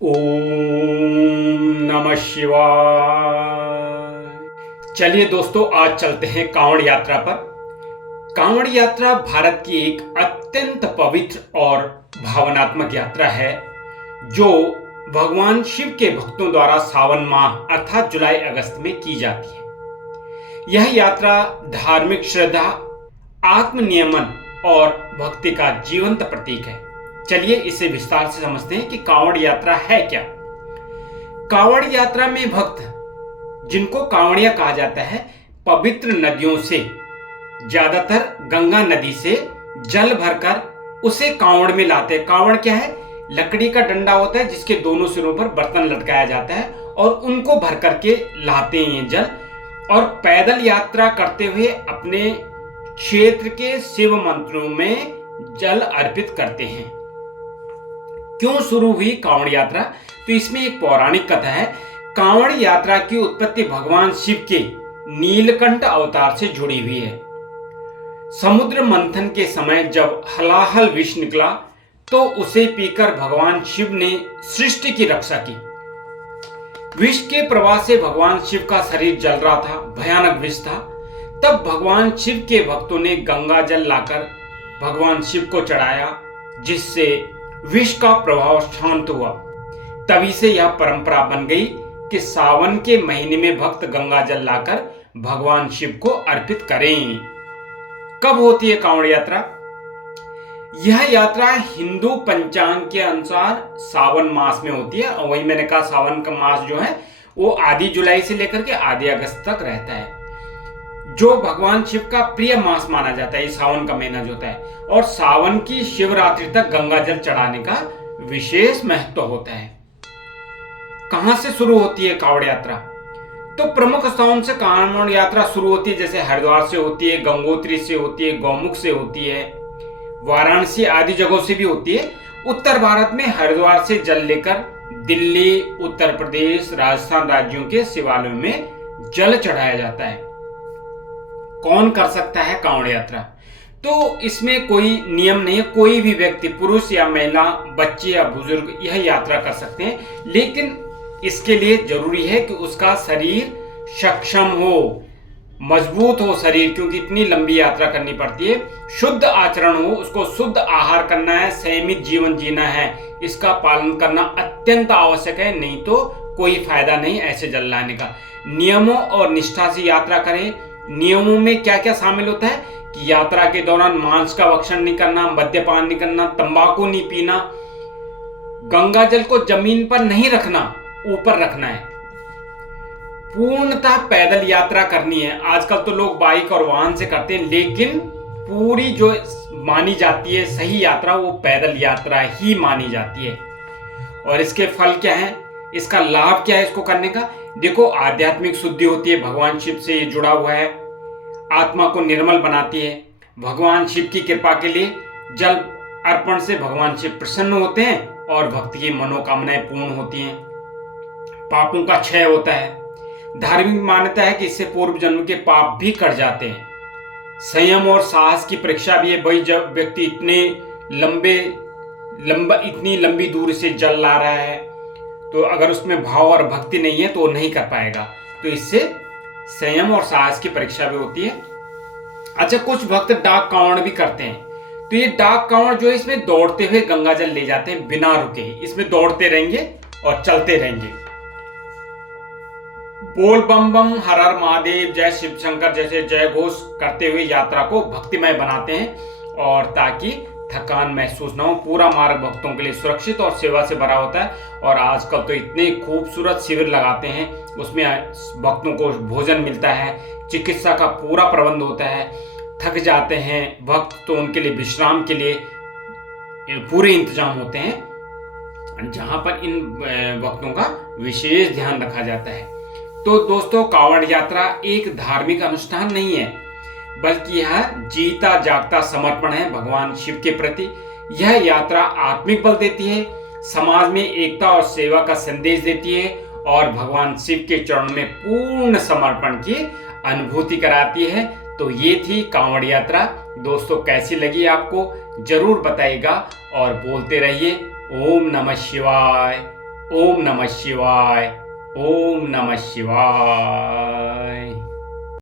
ओम नमः शिवाय। चलिए दोस्तों, आज चलते हैं कांवड़ यात्रा पर। कांवड़ यात्रा भारत की एक अत्यंत पवित्र और भावनात्मक यात्रा है जो भगवान शिव के भक्तों द्वारा सावन माह अर्थात जुलाई अगस्त में की जाती है। यह यात्रा धार्मिक श्रद्धा, आत्मनियमन और भक्ति का जीवंत प्रतीक है। चलिए इसे विस्तार से समझते हैं कि कांवड़ यात्रा है क्या। कांवड़ यात्रा में भक्त, जिनको कांवड़िया कहा जाता है, पवित्र नदियों से, ज्यादातर गंगा नदी से जल भरकर उसे कांवड़ में लाते हैं। कांवड़ क्या है? लकड़ी का डंडा होता है जिसके दोनों सिरों पर बर्तन लटकाया जाता है और उनको भर करके लाते हैं ये जल, और पैदल यात्रा करते हुए अपने क्षेत्र के शिव मंदिरों में जल अर्पित करते हैं। क्यों शुरू हुई कांवड़ यात्रा? तो इसमें एक पौराणिक कथा है। कांवड़ यात्रा की उत्पत्ति भगवान शिव के नीलकंठ अवतार से जुड़ी हुई है। समुद्र मंथन के समय जब हलाहल विष निकला तो उसे पीकर भगवान शिव ने सृष्टि की रक्षा की। विष के प्रवाह से भगवान शिव का शरीर जल रहा था, भयानक विष था। तब भगवान शिव के भक्तों ने गंगा जल लाकर भगवान शिव को चढ़ाया, जिससे विष का प्रभाव शांत हुआ। तभी से यह परंपरा बन गई कि सावन के महीने में भक्त गंगा जल लाकर भगवान शिव को अर्पित करें। कब होती है कांवड़ यात्रा? यह यात्रा हिंदू पंचांग के अनुसार सावन मास में होती है, और वही मैंने कहा सावन का मास जो है वो आधी जुलाई से लेकर के आधे अगस्त तक रहता है, जो भगवान शिव का प्रिय मास माना जाता है। ये सावन का महीना जो होता है, और सावन की शिवरात्रि तक गंगा जल चढ़ाने का विशेष महत्व होता है। कहां से शुरू होती है कांवड़ यात्रा? तो प्रमुख स्थानों से कांवड़ यात्रा शुरू होती है, जैसे हरिद्वार से होती है, गंगोत्री से होती है, गौमुख से होती है, वाराणसी आदि जगहों से भी होती है। उत्तर भारत में हरिद्वार से जल लेकर दिल्ली, उत्तर प्रदेश, राजस्थान राज्यों के शिवालयों में जल चढ़ाया जाता है। कौन कर सकता है कांवड़ यात्रा? तो इसमें कोई नियम नहीं है। कोई भी व्यक्ति, पुरुष या महिला, बच्चे या बुजुर्ग, यह यात्रा कर सकते हैं, लेकिन इसके लिए जरूरी है कि उसका शरीर सक्षम हो, मजबूत हो शरीर, क्योंकि इतनी लंबी यात्रा करनी पड़ती है। शुद्ध आचरण हो, उसको शुद्ध आहार करना है, संयमित जीवन जीना है, इसका पालन करना अत्यंत आवश्यक है, नहीं तो कोई फायदा नहीं ऐसे जल लाने का। नियमों और निष्ठा से यात्रा करें। नियमों में क्या क्या शामिल होता है कि यात्रा के दौरान मांस का भक्षण नहीं करना, मद्यपान नहीं करना, तंबाकू नहीं पीना, गंगा जल को जमीन पर नहीं रखना, ऊपर रखना है। पूर्णतः पैदल यात्रा करनी है। आजकल तो लोग बाइक और वाहन से करते हैं, लेकिन पूरी जो मानी जाती है सही यात्रा, वो पैदल यात्रा ही मानी जाती है। और इसके फल क्या है, इसका लाभ क्या है इसको करने का? देखो, आध्यात्मिक शुद्धि होती है, भगवान शिव से ये जुड़ा हुआ है, आत्मा को निर्मल बनाती है। भगवान शिव की कृपा के लिए जल अर्पण से भगवान शिव प्रसन्न होते हैं और भक्त की मनोकामनाएं पूर्ण होती हैं। पापों का क्षय होता है। धार्मिक मान्यता है कि इससे पूर्व जन्म के पाप भी कट जाते हैं। संयम और साहस की परीक्षा भी है। भाई, जब व्यक्ति इतनी लंबी दूरी से जल ला रहा है, तो अगर उसमें भाव और भक्ति नहीं है तो वो नहीं कर पाएगा। तो इससे संयम और साहस की परीक्षा भी होती है। अच्छा, कुछ भक्त डाक कांवड़ भी करते हैं। तो ये डाक कांवड़ जो है, इसमें दौड़ते हुए गंगा जल ले जाते हैं बिना रुके। इसमें दौड़ते रहेंगे और चलते रहेंगे। बोल बम बम, हर हर महादेव, जय शिव शंकर जैसे जय घोष करते हुए यात्रा को भक्तिमय बनाते हैं, और ताकि थकान महसूस न हो। पूरा मार्ग भक्तों के लिए सुरक्षित और सेवा से भरा होता है। और आजकल तो इतने खूबसूरत शिविर लगाते हैं, उसमें भक्तों को भोजन मिलता है, चिकित्सा का पूरा प्रबंध होता है। थक जाते हैं भक्त तो उनके लिए विश्राम के लिए पूरे इंतजाम होते हैं, जहां पर इन भक्तों का विशेष ध्यान रखा जाता है। तो दोस्तों, कांवड़ यात्रा एक धार्मिक अनुष्ठान नहीं है, बल्कि यह जीता जागता समर्पण है भगवान शिव के प्रति। यह यात्रा आत्मिक बल देती है, समाज में एकता और सेवा का संदेश देती है, और भगवान शिव के चरणों में पूर्ण समर्पण की अनुभूति कराती है। तो ये थी कांवड़ यात्रा। दोस्तों, कैसी लगी आपको जरूर बताइएगा, और बोलते रहिए ओम नमः शिवाय। ओम नमः शिवाय। ओम नमः शिवाय।